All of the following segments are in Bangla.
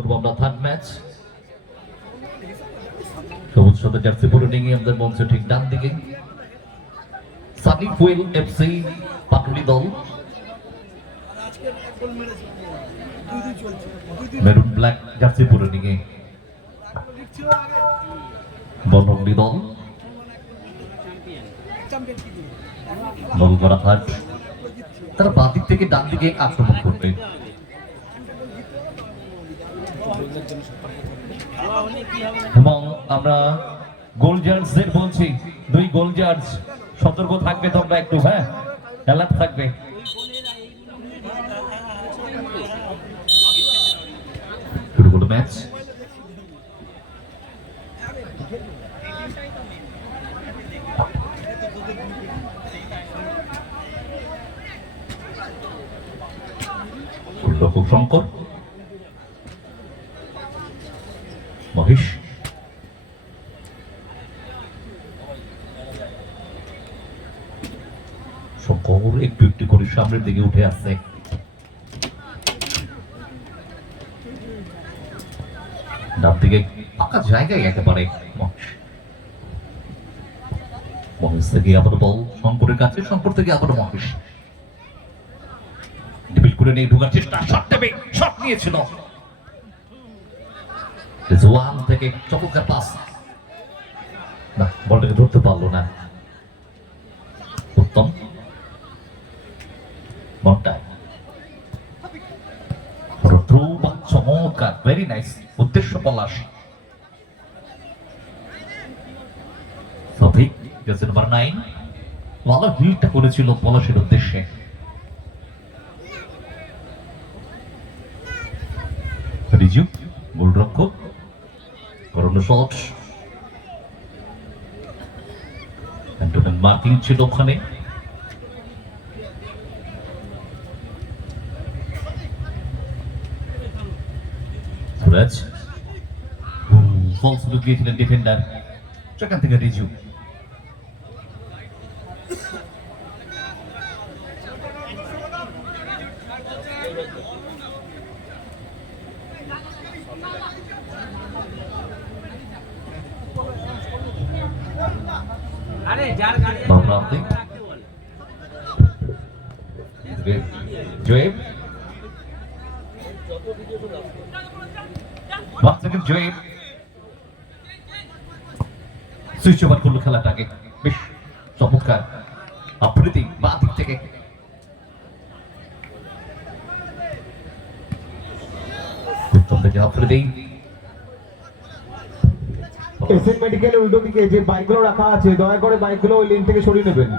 করব আমরা থার্ড ম্যাচ। সবুজ সাদা জার্সি পরে নিয়ে আমাদের মঞ্চ ঠিক ডান দিকে। সানি ফুয়েল এফসি পাটুলি দল। মেরুন ব্ল্যাক জার্সি পরে নিয়ে বনগ্নি দল। নলগড়া হাট তারা বাঁ থেকে ডান দিকে আক্রমণ করবে। এবং আমরা গোল জার্জদের বলছি, দুই গোল জার্জ সতর্ক থাকবে তোমরা একটু হ্যাঁ? অ্যালার্ট থাকবে। ম্যাচ খুব শঙ্কর মহেশ শঙ্কর একটু একটু করে সামনের দিকে উঠে আসছে। ডান দিকে জায়গায় একেবারে মহেশ। থেকে আবার বল, শঙ্করের কাছে, শঙ্কর থেকে আবার মহেশ। নিয়ে ঢোকার চেষ্টা, শট নেবে, শট নিয়েছিল। জোয়ান থেকে চমৎকার পাস না, বলটাকে ধরতে পারল না। উত্তম। বলটায় চমৎকার ভেরি নাইস উদ্দেশ্য পলাশ সঠিক জার্সি নাম্বার নাইন ভালো হিলটা করেছিল পলাশের উদ্দেশ্যে রিজু গোলরক্ষক করোনা শট মার্কিং ছিল ওখানে গিয়েছিলেন ডিফেন্ডার সেখান থেকে রিজু আরে যার গাড়ি আছে বাবরা আপনি রাখতে বল। Joyeb one second Joyeb switch করল খেলাটাকে বেশ চমৎকার আফ্রিদি বা দিক থেকে। উল্টো দিকে যে বাইকগুলো রাখা আছে, দয়া করে বাইকগুলো ওই লেন থেকে সরিয়ে নেবেন।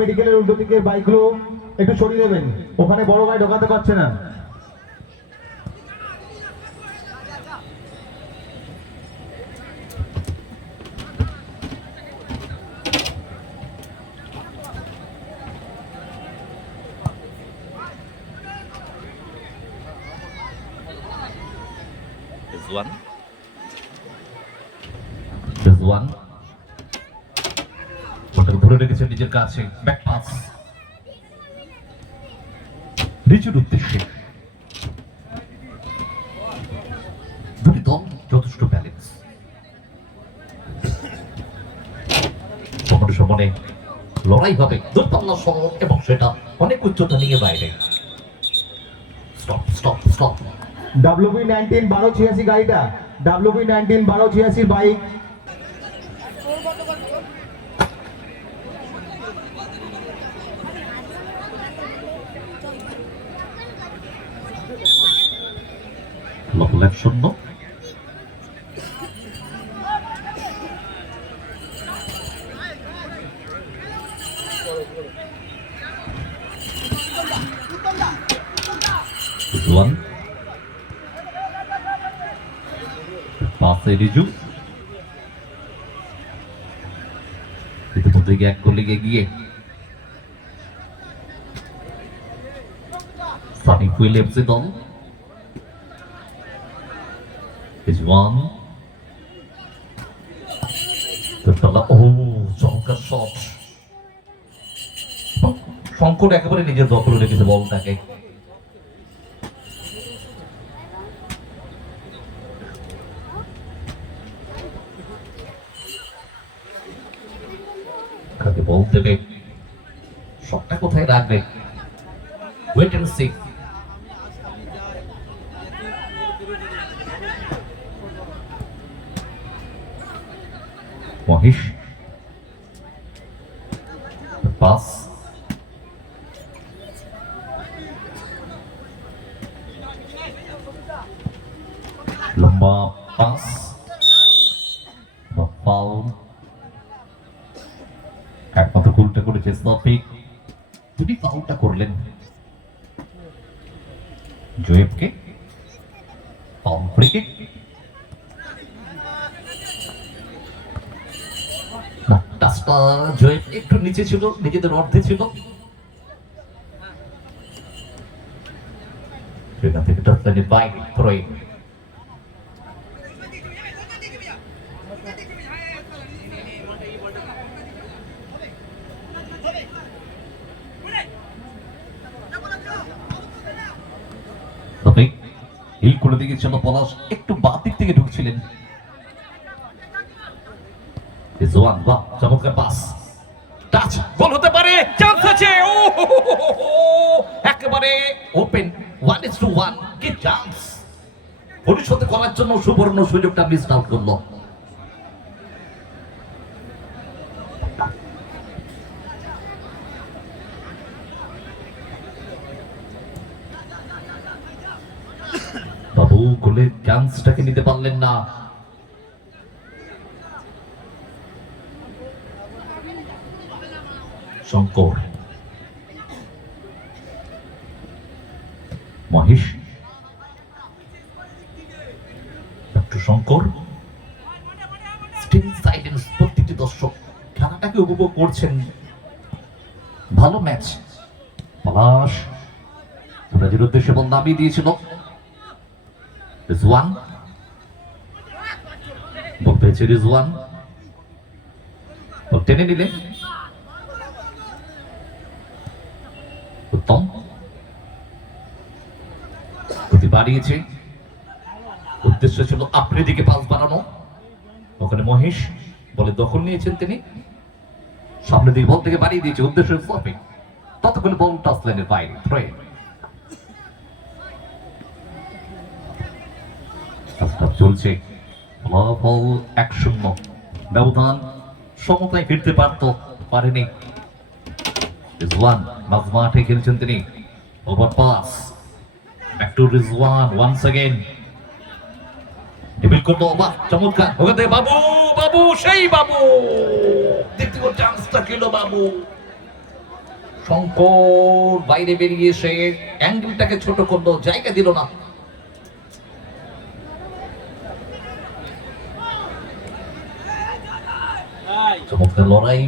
মেডিকেলের উল্টো দিকে বাইকগুলো একটু সরিয়ে ওখানে বড় গাড়ি ঢোকাতে পারছে না। Rizwan. Rizwan. বলটাকে ধরে রেখেছে নিজের কাছে ব্যাক পাস রিচুর উদ্দেশ্যে দুটি দল, যথেষ্ট ব্যালেন্স সমানে লড়াই হবে দূরপাল্লা সহ এবং সেটা অনেক উচ্চতা নিয়ে বাইরে ডাব্লিউবি নাইনটিন বারো ছিয়াশি গাড়িটা। ডাব্লিউবি নাইনটিন বারো ছিয়াশি বাইক। লকলাক শূন্য One. পাশে রিজু। ইতিমধ্যে এক গোলে গিয়ে সানি ফুয়েল এফসি দল। ও, চমৎকার শট শঙ্কর একেবারে নিজের দখলে রেখেছে বলটাকে। দেবে শটটা কোথায় রাখবে wait and see Mahesh pass লম্বা পাস ফাউল একমাত্র গোলটা করেছে স্নফিক তিনি ফাউলটা করলেন জোয়েবকে ফাউল ফ্রি কিক না টাচটা জয়েব একটু নিচে ছিল নিজেদের অর্ধে ছিল সেখান থেকে থ্রোয়িং তবে হিল করে দিকে ছিল পলাশ একটু বাঁ দিক থেকে ঢুকছিলেন। জোয়ান, বাহ, চমৎকার পাস টাচ গোল হতে পারে চান্স আছে। ও। একেবারে open one is two one কি চান্স ভবিষ্যতে করার জন্য সুবর্ণ সুযোগটা মিস আউট করল বাবু গোলের চান্সটাকে নিতে পারলেন না। শঙ্কর। মহেশ। ডক্টর শঙ্কর। প্রত্যেকটি দর্শক। খেলাটাকে উপভোগ করছেন। ভালো ম্যাচ পলাশ। ধুরাজির উদ্দেশ্যে বল নামিয়ে দিয়েছিল। রিজওয়ান বল পেয়েছে রিজওয়ান টেনে নিলেন উত্তম গতি বাড়িয়েছে উদ্দেশ্য ছিল আপনি দিকে পাস বাড়ানো ওখানে মহেশ বলে দখল নিয়েছেন তিনি সামনের দিকে বল থেকে বাড়িয়ে দিয়েছে উদ্দেশ্য ততক্ষণ বল টাচ লাইনের বাইরে থ্রোয়ে চলছে ফলাফল এক শূন্য ব্যবধান সমতায় ফিরতে পারত পারেনি রিজওয়ান মাঝ মাঠে খেলছেন তিনি over pass back to Rizwan once again devil করলো বাহ চমৎকার ওখানে বাবু বাবু সেই বাবু দ্বিতীয় চান্সটা খেলো বাবু শঙ্কর বাইরে বেরিয়ে এসে অ্যাঙ্গেলটাকে ছোট করলো জায়গা দিল না চমৎকার লড়াই,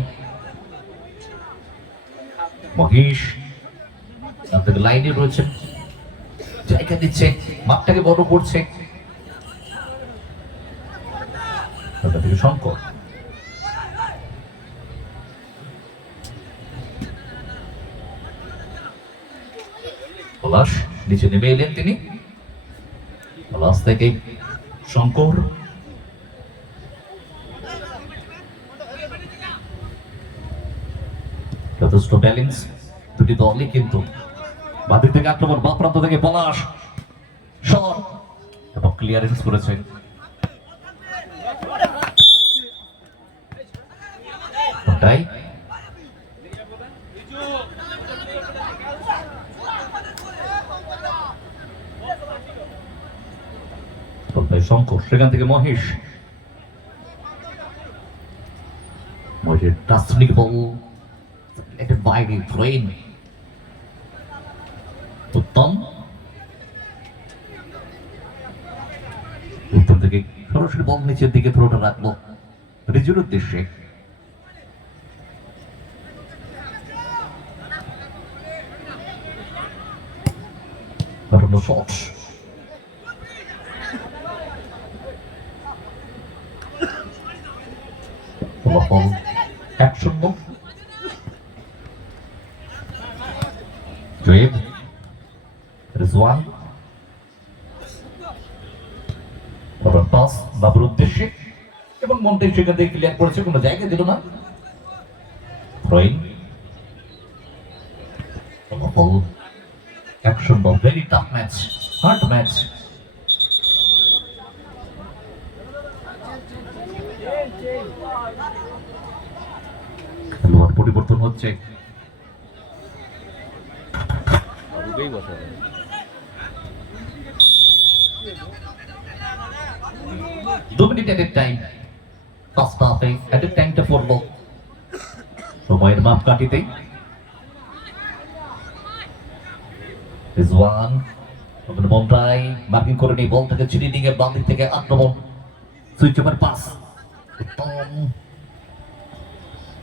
মহেশ থেকে লাইনে রয়েছেন জায়গা দিচ্ছে মাঠটাকে বড় করছে। ওটা থেকে শঙ্কর। পলাশ, নিচে নেমে এলেন তিনি। পলাশ থেকে শঙ্কর। যথেষ্ট ব্যালেন্স দুটি দলই কিন্তু বাদিক থেকে আক্রমণ, বা প্রান্ত থেকে পলাশ শট এবং ক্লিয়ারেন্স করেছেন শঙ্কর, সেখান থেকে মহেশ। মহেশের দার্শনিক বল। বাইরে ট্রেন উত্তম উত্তর থেকে সরাসরি বল নিচের দিকে থ্রোটা রাখল। রিজুর উদ্দেশ্যে। পাঠানো শট ফলাফল এক শূন্য জয়েব রিজওয়ান বাবার পাস বাবুর উদ্দেশ্যে এবং মন্টে সেখান থেকে ক্লিয়ার করেছে, কোনো জায়গা দিল না। পরিবর্তন হচ্ছে। দু মিনিট এট টাইম হাফে এট টাইমটা পড়ল সময়ের মাপ কাটিতে রিজওয়ান বনরাই মার্কিং করে নিয়ে বল থেকে ছিনিয়ে নিয়ে বাম দিক থেকে আক্রমণ। Switch over pass Uttam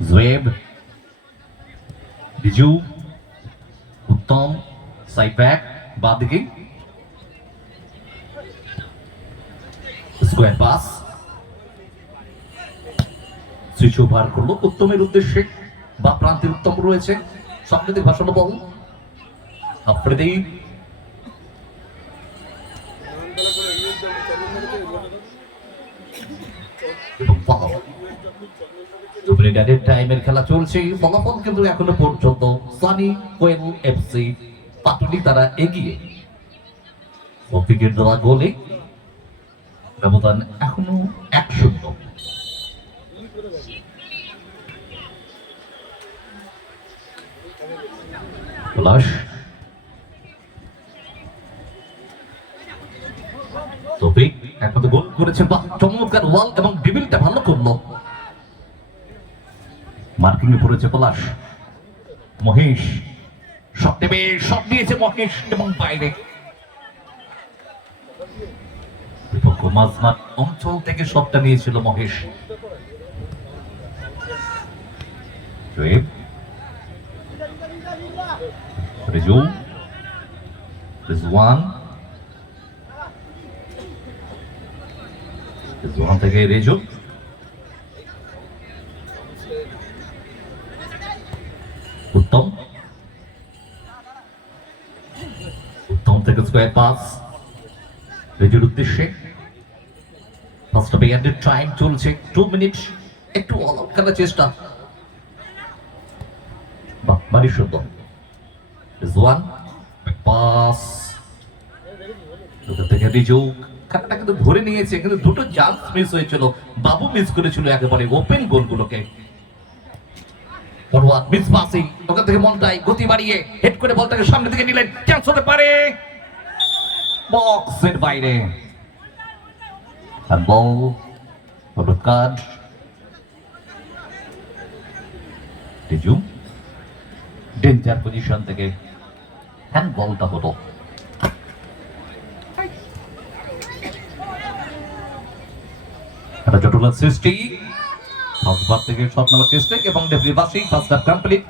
Joyeb Biju Uttam side back বাম দিকে। স্কোয়ার পাস সুইচ ওভার করল। উত্তমের উদ্দেশ্যে বা প্রান্তের উত্তম রয়েছে। সামনে ভাষণ বল। আফ্রিদি। মিনিট টাইমের খেলা চলছে। ফলাফল কিন্তু এখনও পর্যন্ত সানি, কোয়েল এফসি পাটুলি তারা এগিয়ে। উইকেট দেওয়া গোলে। ব্যবধান এখনও এক শূন্য। পলাশ তৌফিক একমাত্র গোল করেছে বাহ চমৎকার ওয়াল এবং ডিবিলটা ভালো করল। মার্কিং এ পড়েছে পলাশ। মহেশ মহেশ এবং বাইরে। অঞ্চল থেকে সবটা নিয়েছিল মহেশ। রেজু রিজওয়ান রিজওয়ান থেকে রেজু উত্তম উত্তম থেকে স্কোয়ার পাস রেজুর উদ্দেশ্যে ফার্স্ট অফ এন্ডেড টাইম চলছে টু মিনিট একটু অল আউট করার চেষ্টা বাড়ি সুন্দর রিজওয়ান পাস থেকে রিজু খেলাটা কিন্তু ধরে নিয়েছে, কিন্তু দুটো চান্স মিস হয়েছিল। বাবু মিস করেছিল একেবারে ওপেন গোলগুলোকে। ফরওয়ার্ড মিস পাসিং ওখান থেকে মনটাই গতি বাড়িয়ে হেড করে বলটাকে সামনে থেকে নিলেন। চান্স হতে পারে। বক্সের বাইরে। আর বল হলুদ কার্ড রিজু ডেঞ্জার পজিশন থেকে হ্যান্ড বলটা হতো। একটা জটিল সৃষ্টি। ফার্স্ট বার থেকে সব নম্বর চেষ্টা এবং ডেফলি বাসিং, ফার্স্ট হাফ কমপ্লিট